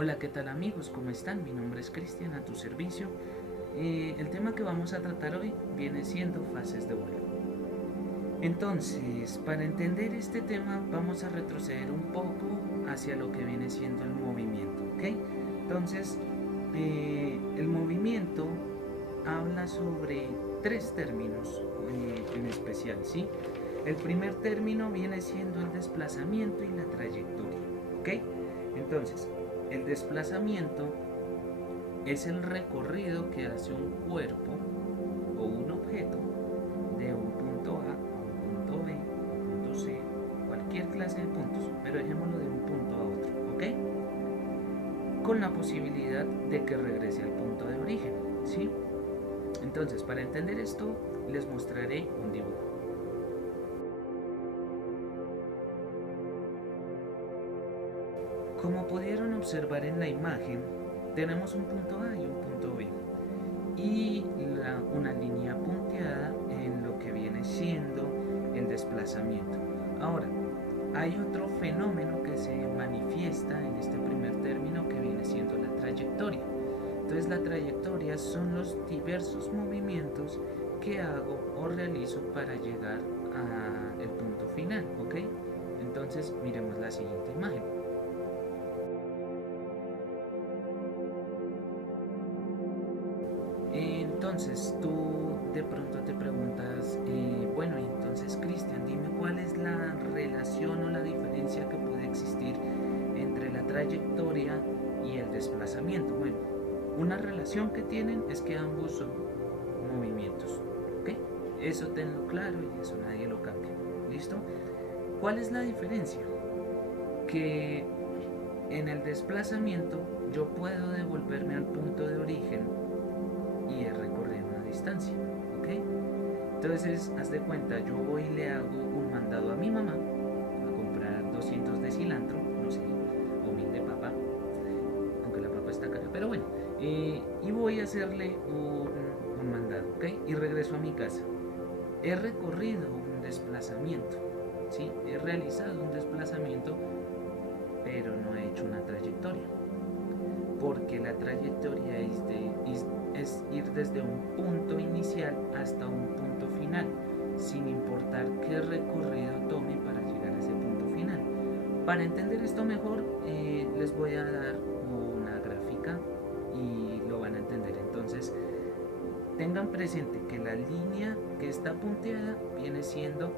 Hola, ¿qué tal amigos? ¿Cómo están? Mi nombre es Cristian, a tu servicio. El tema que vamos a tratar hoy viene siendo fases de vuelo. Entonces, para entender este tema vamos a retroceder un poco hacia lo que viene siendo el movimiento, ¿ok? Entonces, el movimiento habla sobre tres términos en especial, ¿sí? El primer término viene siendo el desplazamiento y la trayectoria, ¿ok? Entonces, el desplazamiento es el recorrido que hace un cuerpo o un objeto de un punto A a un punto B, un punto C, cualquier clase de puntos, pero dejémoslo de un punto a otro, ¿ok? Con la posibilidad de que regrese al punto de origen, ¿sí? Entonces, para entender esto, les mostraré un dibujo. Como pudieron observar en la imagen, tenemos un punto A y un punto B y una línea punteada en lo que viene siendo el desplazamiento. Ahora, hay otro fenómeno que se manifiesta en este primer término que viene siendo la trayectoria. Entonces la trayectoria son los diversos movimientos que hago o realizo para llegar al punto final, ¿ok? Entonces miremos la siguiente imagen. Entonces tú de pronto te preguntas, bueno, entonces Cristian, dime cuál es la relación o la diferencia que puede existir entre la trayectoria y el desplazamiento. Bueno, una relación que tienen es que ambos son movimientos, ¿ok? Eso tenlo claro y eso nadie lo cambia, ¿listo? ¿Cuál es la diferencia? Que en el desplazamiento yo puedo devolverme al punto de origen y recorrer una distancia, ¿ok? Entonces, haz de cuenta, yo voy y le hago un mandado a mi mamá a comprar 200 de cilantro, no sé, o 1000 de papa, aunque la papa está cara, pero bueno, y voy a hacerle un mandado, ¿ok? Y regreso a mi casa. He recorrido un desplazamiento, ¿sí? He realizado un desplazamiento, pero no he hecho una trayectoria, porque la trayectoria es ir desde un punto inicial hasta un punto final, sin importar qué recorrido tome para llegar a ese punto final. Para entender esto mejor, les voy a dar una gráfica y lo van a entender. Entonces, tengan presente que la línea que está punteada viene siendo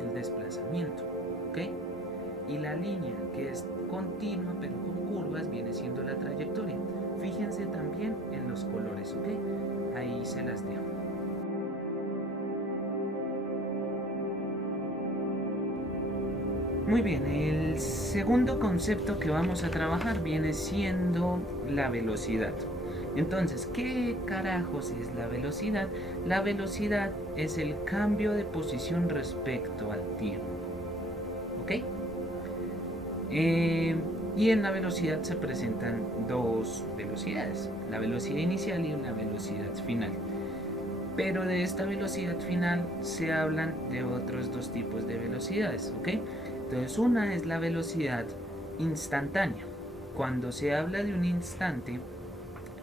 el desplazamiento, ¿ok? Y la línea que es continua pero con curvas viene siendo la trayectoria. Fíjense también en los colores, ¿ok? Ahí se las dejo. Muy bien, el segundo concepto que vamos a trabajar viene siendo la velocidad. Entonces, ¿qué carajos es la velocidad? La velocidad es el cambio de posición respecto al tiempo, ¿ok? Y en la velocidad se presentan dos velocidades, la velocidad inicial y la velocidad final. Pero de esta velocidad final se hablan de otros dos tipos de velocidades, ¿ok? Entonces una es la velocidad instantánea. Cuando se habla de un instante,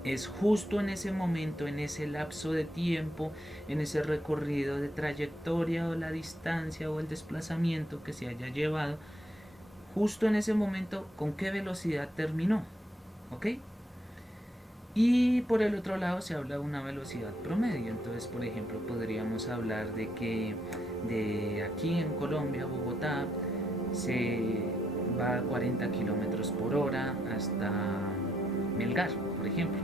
es justo en ese momento, en ese lapso de tiempo, en ese recorrido de trayectoria o la distancia o el desplazamiento que se haya llevado, justo en ese momento con qué velocidad terminó, ¿ok? Y por el otro lado se habla de una velocidad promedio. Entonces, por ejemplo, podríamos hablar de que de aquí en Colombia, Bogotá, se va a 40 kilómetros por hora hasta Melgar, por ejemplo.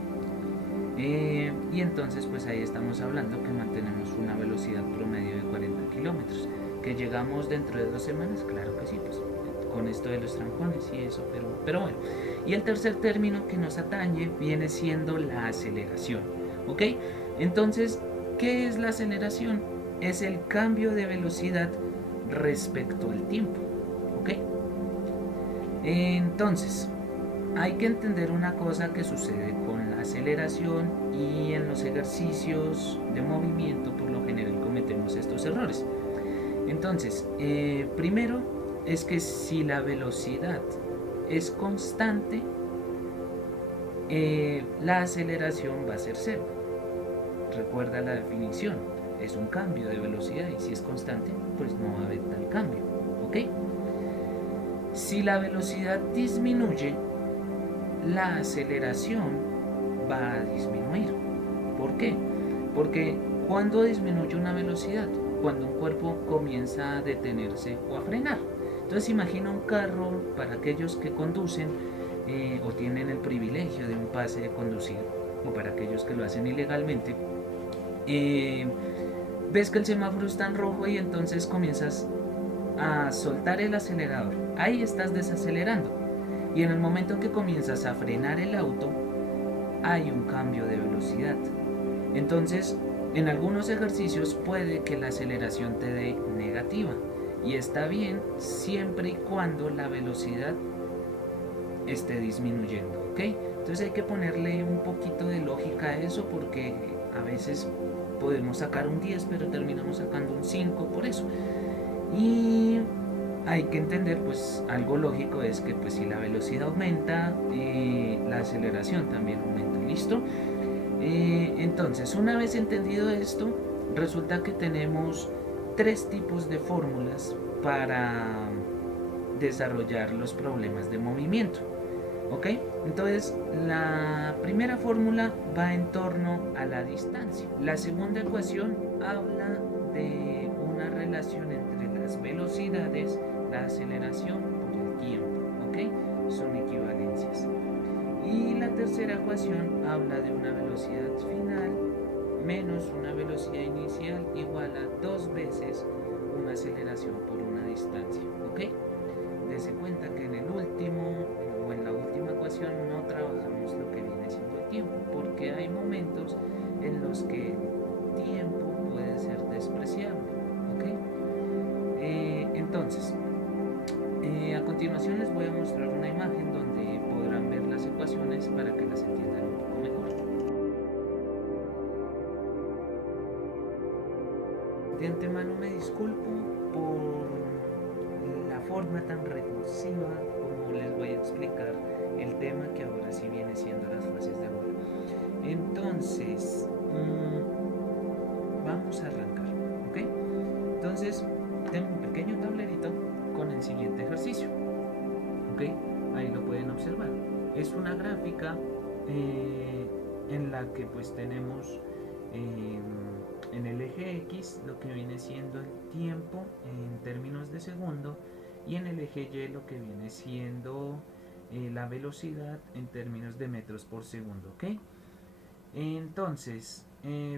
Y entonces, pues ahí estamos hablando que mantenemos una velocidad promedio de 40 kilómetros. ¿Que llegamos dentro de 2 semanas? Claro que sí, pues con esto de los trancones y eso, pero bueno. Y el tercer término que nos atañe viene siendo la aceleración, ¿ok? Entonces, ¿qué es la aceleración? Es el cambio de velocidad respecto al tiempo, ¿ok? Entonces, hay que entender una cosa que sucede con la aceleración y en los ejercicios de movimiento por lo general cometemos estos errores. Entonces, primero es que si la velocidad es constante, la aceleración va a ser cero. Recuerda la definición, es un cambio de velocidad y si es constante, pues no va a haber tal cambio, ¿ok? Si la velocidad disminuye, la aceleración va a disminuir. ¿Por qué? Porque cuando disminuye una velocidad, cuando un cuerpo comienza a detenerse o a frenar. Entonces imagina un carro para aquellos que conducen o tienen el privilegio de un pase de conducir, o para aquellos que lo hacen ilegalmente. Ves que el semáforo está en rojo y entonces comienzas a soltar el acelerador. Ahí estás desacelerando. Y en el momento en que comienzas a frenar el auto, hay un cambio de velocidad. Entonces, en algunos ejercicios puede que la aceleración te dé negativa. Y está bien siempre y cuando la velocidad esté disminuyendo, ¿ok? Entonces hay que ponerle un poquito de lógica a eso porque a veces podemos sacar un 10 pero terminamos sacando un 5 por eso. Y hay que entender, pues algo lógico es que pues si la velocidad aumenta, la aceleración también aumenta, ¿listo? Entonces, una vez entendido esto, resulta que tenemos tres tipos de fórmulas para desarrollar los problemas de movimiento. ¿Ok? Entonces, la primera fórmula va en torno a la distancia. La segunda ecuación habla de una relación entre las velocidades, la aceleración por el tiempo. ¿Ok? Son equivalencias. Y la tercera ecuación habla de una velocidad final menos una velocidad inicial igual a 2 veces una aceleración por una distancia. ¿Ok? Dese cuenta que en el último o en la última ecuación no trabajamos lo que viene siendo el tiempo, porque hay momentos en los que el tiempo puede ser despreciable. ¿Ok? Entonces, a continuación les voy a mostrar una imagen donde podrán ver las ecuaciones para que las entiendan un poco mejor. De antemano me disculpo por la forma tan recursiva como les voy a explicar el tema que ahora sí viene siendo las fases de vuelo. Entonces, vamos a arrancar, ¿ok? Entonces, tengo un pequeño tablerito con el siguiente ejercicio, ¿ok? Ahí lo pueden observar. Es una gráfica en la que pues tenemos en el eje X lo que viene siendo el tiempo en términos de segundo y en el eje Y lo que viene siendo la velocidad en términos de metros por segundo, ¿ok? Entonces,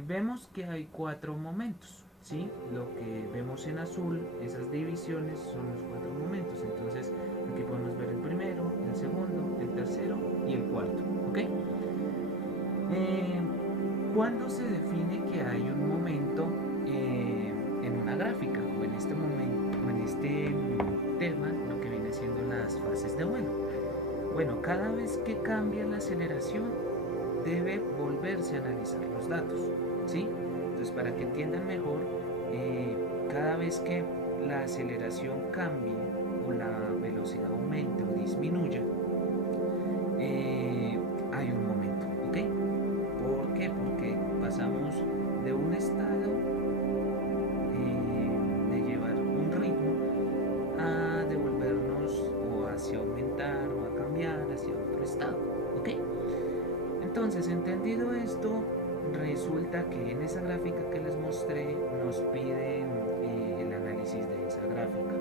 vemos que hay 4 momentos, ¿sí? Lo que vemos en azul, esas divisiones son los 4 momentos. Entonces, aquí podemos ver el primero, el segundo, el tercero y el cuarto, ¿ok? ¿Cuándo se define que hay un momento en una gráfica o en este momento, o en este tema, lo que viene siendo las fases de vuelo? Bueno, cada vez que cambia la aceleración, debe volverse a analizar los datos, ¿sí? Entonces, para que entiendan mejor, cada vez que la aceleración cambie o la velocidad aumente o disminuya, hay un momento, ¿ok? ¿Por qué? Porque pasamos de un estado de llevar un ritmo a devolvernos o hacia aumentar o a cambiar hacia otro estado, ¿ok? Entonces, entendido esto, resulta que en esa gráfica que les mostré nos piden el análisis de esa gráfica.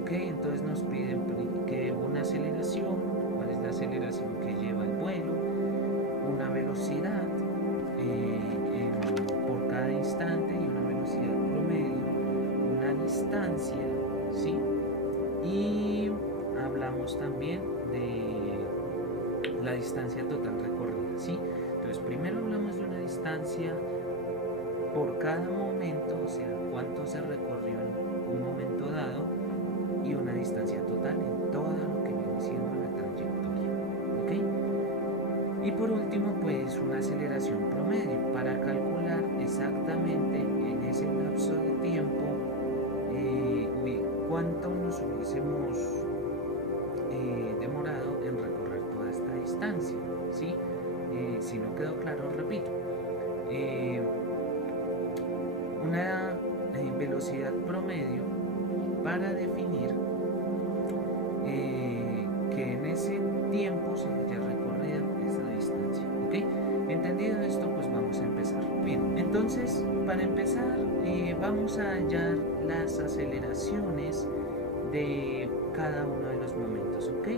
Ok, entonces nos piden que una aceleración, cuál es la aceleración que lleva el vuelo, una velocidad por cada instante y una velocidad promedio, una distancia, ¿sí? Y hablamos también de la distancia total recorrida, ¿sí? Entonces primero hablamos de una distancia por cada momento, o sea, cuánto se recorrió en un momento dado, y una distancia total en todo lo que viene siendo la trayectoria, ¿ok? Y por último, pues una aceleración promedio para calcular exactamente en ese lapso de tiempo cuánto nos hubiésemos demorado en recorrer toda esta distancia, ¿sí? medio para definir que en ese tiempo se haya recorrido esa distancia. ¿Ok? Entendido esto, pues vamos a empezar. Bien, entonces para empezar vamos a hallar las aceleraciones de cada uno de los momentos. ¿Ok?